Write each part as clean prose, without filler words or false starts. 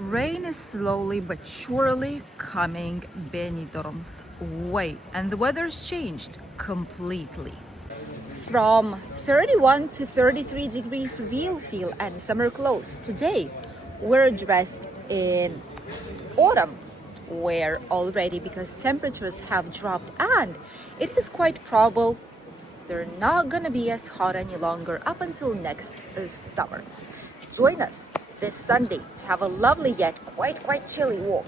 Rain is slowly but surely coming Benidorm's way, and the weather's changed completely. From 31 to 33 degrees real feel and summer clothes. Today, we're dressed in autumn wear already because temperatures have dropped, and it is quite probable they're not gonna be as hot any longer up until next summer. Join us this Sunday to have a lovely yet quite chilly walk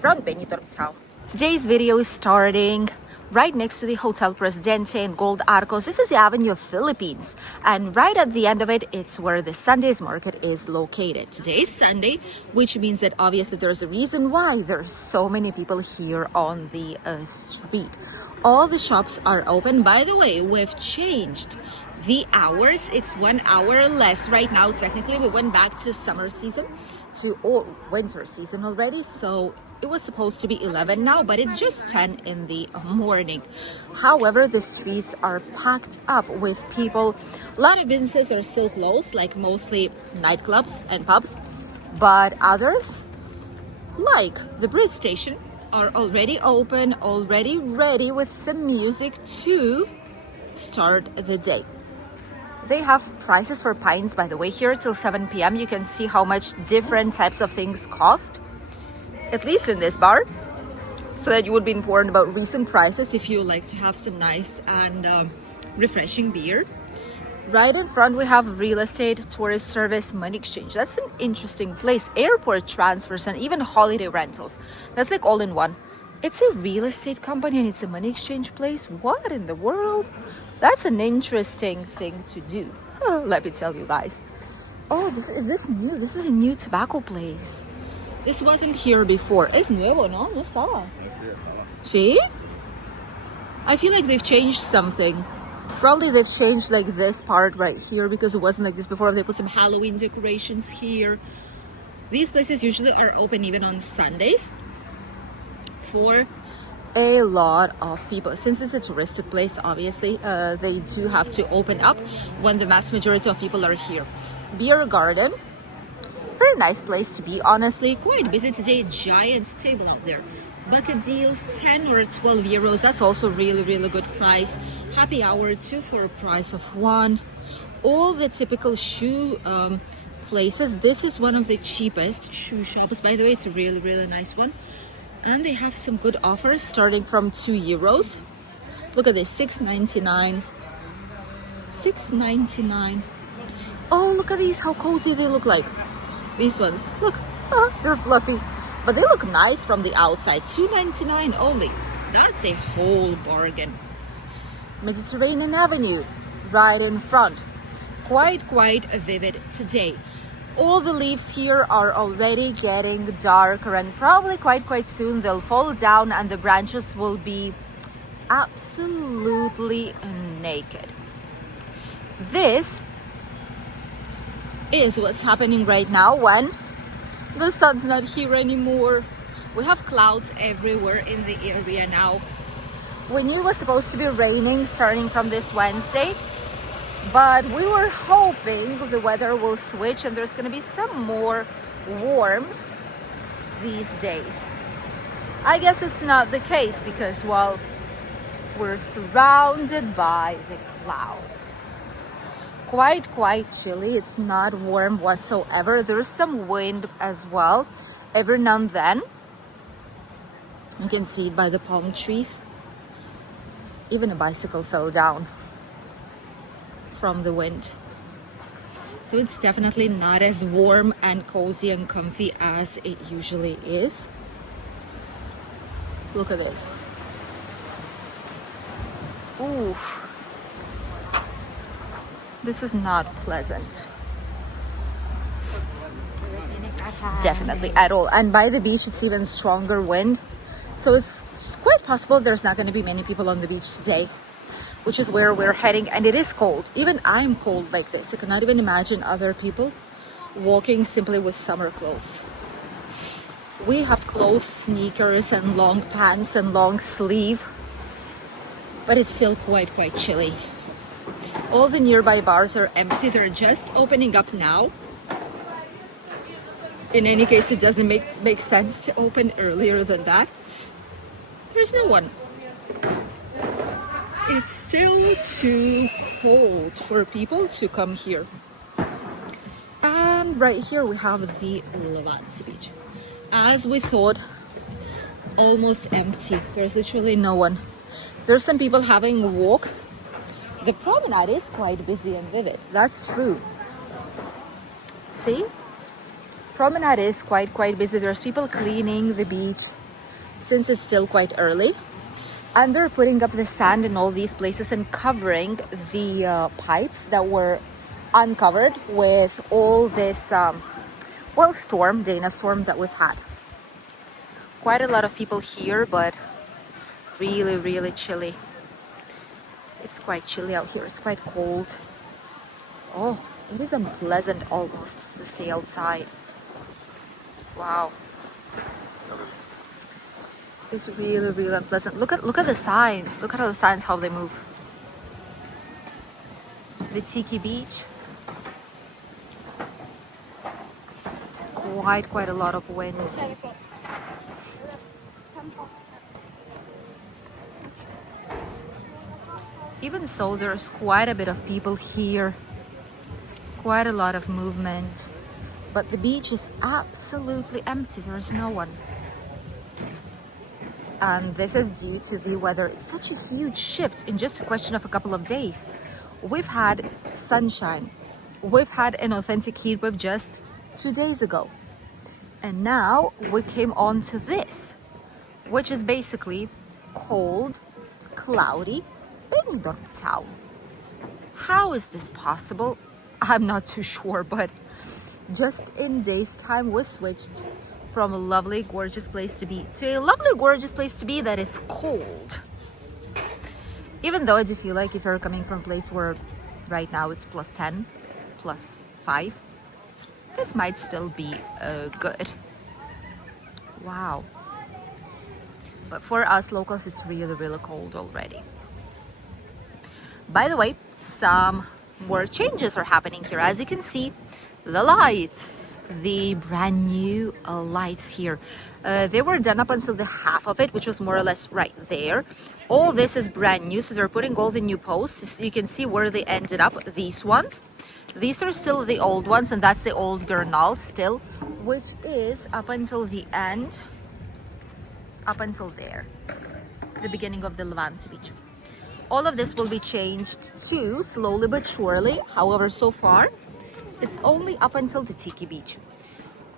around Benidorm town. Today's video is starting right next to the Hotel Presidente in Gold Arcos. This is the Avenue of Philippines, and right at the end of it, it's where the Sunday's market is located. Today is Sunday, which means that obviously there's a reason why there's so many people here on the street. All the shops are open. By the way, we've changed the hours. It's 1 hour less right now. Technically, we went back to summer season, or winter season already. So it was supposed to be 11 now, but it's just 10 in the morning. However, the streets are packed up with people. A lot of businesses are still closed, like mostly nightclubs and pubs, but others, like the bridge station, are already open, already ready with some music to start the day. They have prices for pints, by the way, here till 7 p.m. You can see how much different types of things cost, at least in this bar, so that you would be informed about recent prices if you like to have some nice and refreshing beer. Right in front, we have real estate, tourist service, money exchange. That's an interesting place. Airport transfers and even holiday rentals. That's like all in one. It's a real estate company and it's a money exchange place. What in the world? That's an interesting thing to do. Let me tell you guys. Oh, this is new. This is a new tobacco place. This wasn't here before. Es nuevo, ¿no? No estaba. See? I feel like they've changed something. Probably they've changed like this part right here because it wasn't like this before. They put some Halloween decorations here. These places usually are open even on Sundays for a lot of people. Since it's a touristic place, obviously, they do have to open up when the vast majority of people are here. Beer garden. Very nice place to be, honestly. Quite busy today. Giant table out there. Bucket deals, 10 or 12 euros. That's also really good price. Happy hour, 2 for a price of 1. All the typical shoe places. This is one of the cheapest shoe shops. By the way, it's a really nice one. And they have some good offers starting from 2 euros. Look at this, 6.99. 6.99. Oh, look at these, how cozy they look like. These ones, look, they're fluffy, but they look nice from the outside. 2.99 only. That's a whole bargain. Mediterranean Avenue, right in front. Quite vivid today. All the leaves here are already getting darker, and probably quite soon they'll fall down and the branches will be absolutely naked. This is what's happening right now when the sun's not here anymore. We have clouds everywhere in the area now. We knew it was supposed to be raining starting from this Wednesday, but we were hoping the weather will switch and there's going to be some more warmth these days. I guess it's not the case because, well, we're surrounded by the clouds. Quite chilly. It's not warm whatsoever. There's some wind as well every now and then. You can see it by the palm trees. Even a bicycle fell down from the wind. So it's definitely not as warm and cozy and comfy as it usually is. Look at this. Oof. This is not pleasant. Definitely at all. And by the beach, it's even stronger wind. So it's quite possible there's not going to be many people on the beach today, which is where we're heading. And it is cold. Even I'm cold like this. I cannot even imagine other people walking simply with summer clothes. We have closed sneakers and long pants and long sleeve, but it's still quite chilly. All the nearby bars are empty. They're just opening up now. In any case, it doesn't make sense to open earlier than that. There's no one. It's still too cold for people to come here. And right here we have the Levante Beach. As we thought, almost empty. There's literally no one. There's some people having walks. The promenade is quite busy and vivid. That's true. See? Promenade is quite busy. There's people cleaning the beach since it's still quite early. And they're putting up the sand in all these places and covering the pipes that were uncovered with all this, Dana storm that we've had. Quite a lot of people here, but really chilly. It's quite chilly out here. It's quite cold. Oh, it is unpleasant almost to stay outside. Wow. It's really unpleasant. Look at the signs. Look at all the signs, how they move. The Tiki Beach. Quite a lot of wind. Even so, there's quite a bit of people here. Quite a lot of movement. But the beach is absolutely empty. There's no one. And this is due to the weather. It's such a huge shift in just a question of a couple of days. We've had sunshine. We've had an authentic heat wave just 2 days ago. And now we came on to this, which is basically cold, cloudy Benidorm town. How is this possible? I'm not too sure, but just in days time we switched from a lovely gorgeous place to be to a lovely gorgeous place to be that is cold. Even though I do feel like if you're coming from a place where right now it's +10, +5, this might still be good. Wow. But for us locals, it's really cold already. By the way, some more changes are happening here. As you can see, the lights, the brand new lights here. They were done up until the half of it, which was more or less right there. All this is brand new, so they're putting all the new posts. You can see where they ended up, these ones. These are still the old ones, and that's the old Gurnal still, which is up until the end, up until there, the beginning of the Levante Beach. All of this will be changed too, slowly but surely. However, so far, it's only up until the Tiki Beach.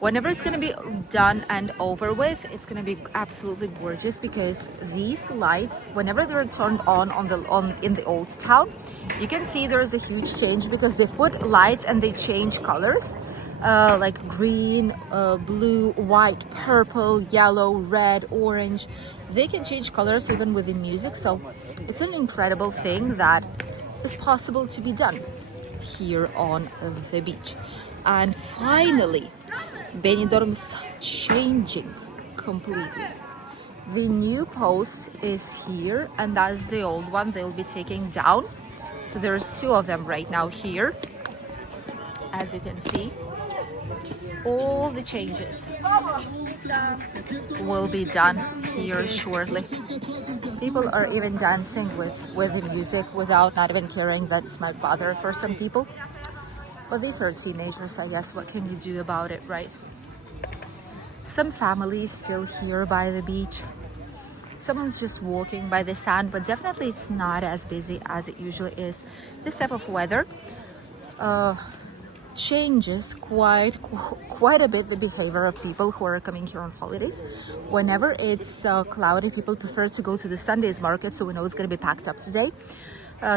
Whenever it's going to be done and over with, it's going to be absolutely gorgeous, because these lights, whenever they're turned on in the old town, you can see there's a huge change, because they put lights and they change colors, like green, blue, white, purple, yellow, red, orange. They can change colors even with the music, so it's an incredible thing that is possible to be done here on the beach. And finally, Benidorm's changing completely. The new post is here, and that's the old one they'll be taking down. So there's 2 of them right now here. As you can see, all the changes will be done here shortly. People are even dancing with the music without not even caring that this might bother for some people. But these are teenagers, I guess. What can you do about it, right? Some families still here by the beach. Someone's just walking by the sand, but definitely it's not as busy as it usually is. This type of weather changes quite a bit the behavior of people who are coming here on holidays. Whenever it's cloudy, people prefer to go to the Sundays market, so we know it's going to be packed up today.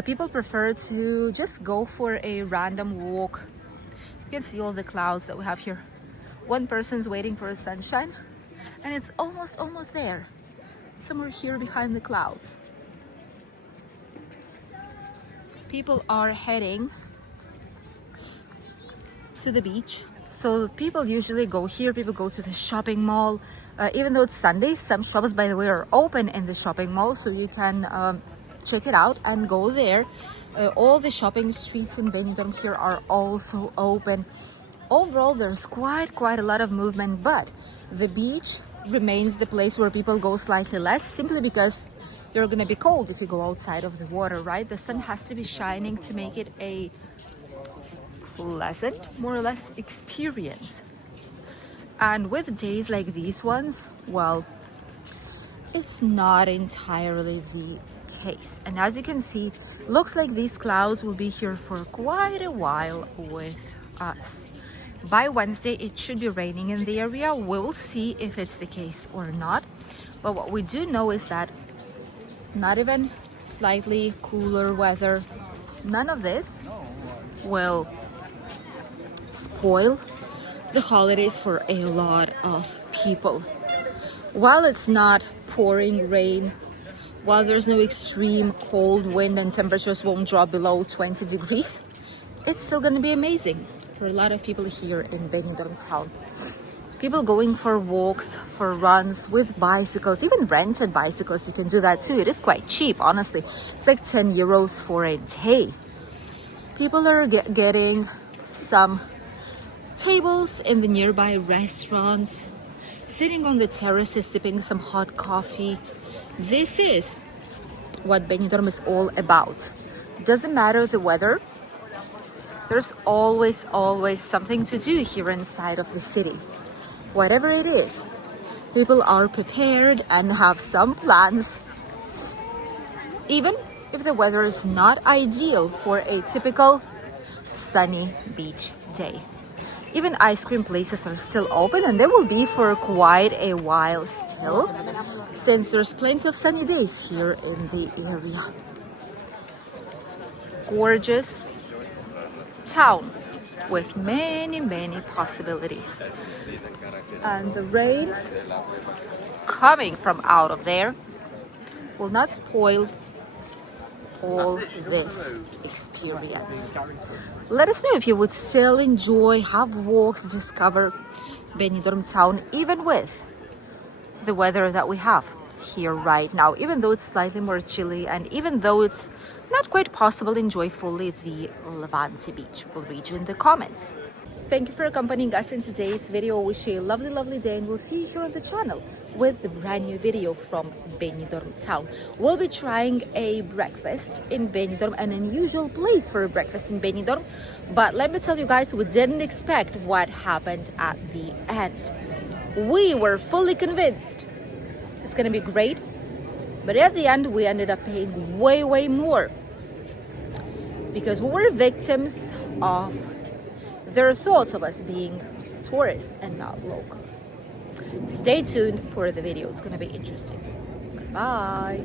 People prefer to just go for a random walk. You can see all the clouds that we have here. One person's waiting for a sunshine, and it's almost there, somewhere here behind the clouds. People are heading to the beach. So people usually go here. People go to the shopping mall. Even though it's Sunday, some shops, by the way, are open in the shopping mall, so you can check it out and go there. All the shopping streets in Benidorm here are also open. Overall, there's quite a lot of movement, but the beach remains the place where people go slightly less, simply because you're gonna be cold if you go outside of the water, right? The sun has to be shining to make it a pleasant, more or less, experience. And with days like these ones, well, it's not entirely the case. And as you can see, looks like these clouds will be here for quite a while with us. By Wednesday, it should be raining in the area. We'll see if it's the case or not. But what we do know is that not even slightly cooler weather, none of this will spoil the holidays for a lot of people. While it's not pouring rain, while there's no extreme cold wind and temperatures won't drop below 20 degrees, it's still going to be amazing for a lot of people here in Benidorm town. People going for walks, for runs with bicycles, even rented bicycles, you can do that too. It is quite cheap, honestly. It's like 10 euros for a day. People are getting some tables in the nearby restaurants, sitting on the terraces, sipping some hot coffee. This is what Benidorm is all about. Doesn't matter the weather, there's always something to do here inside of the city. Whatever it is, people are prepared and have some plans, even if the weather is not ideal for a typical sunny beach day. Even ice cream places are still open, and they will be for quite a while still, since there's plenty of sunny days here in the area. Gorgeous town with many possibilities. And the rain coming from out of there will not spoil all this experience. Let us know if you would still enjoy, have walks, discover Benidorm town, even with the weather that we have here right now, even though it's slightly more chilly, and even though it's not quite possible to enjoy fully the Levante Beach. We'll read you in the comments. Thank you for accompanying us in today's video. Wish you a lovely day, and we'll see you here on the channel with the brand new video from Benidorm town. We'll be trying a breakfast in Benidorm, an unusual place for a breakfast in Benidorm. But let me tell you guys, we didn't expect what happened at the end. We were fully convinced it's gonna be great, but at the end we ended up paying way more, because we were victims of their thoughts of us being tourists and not locals. Stay tuned for the video, it's gonna be interesting. Goodbye.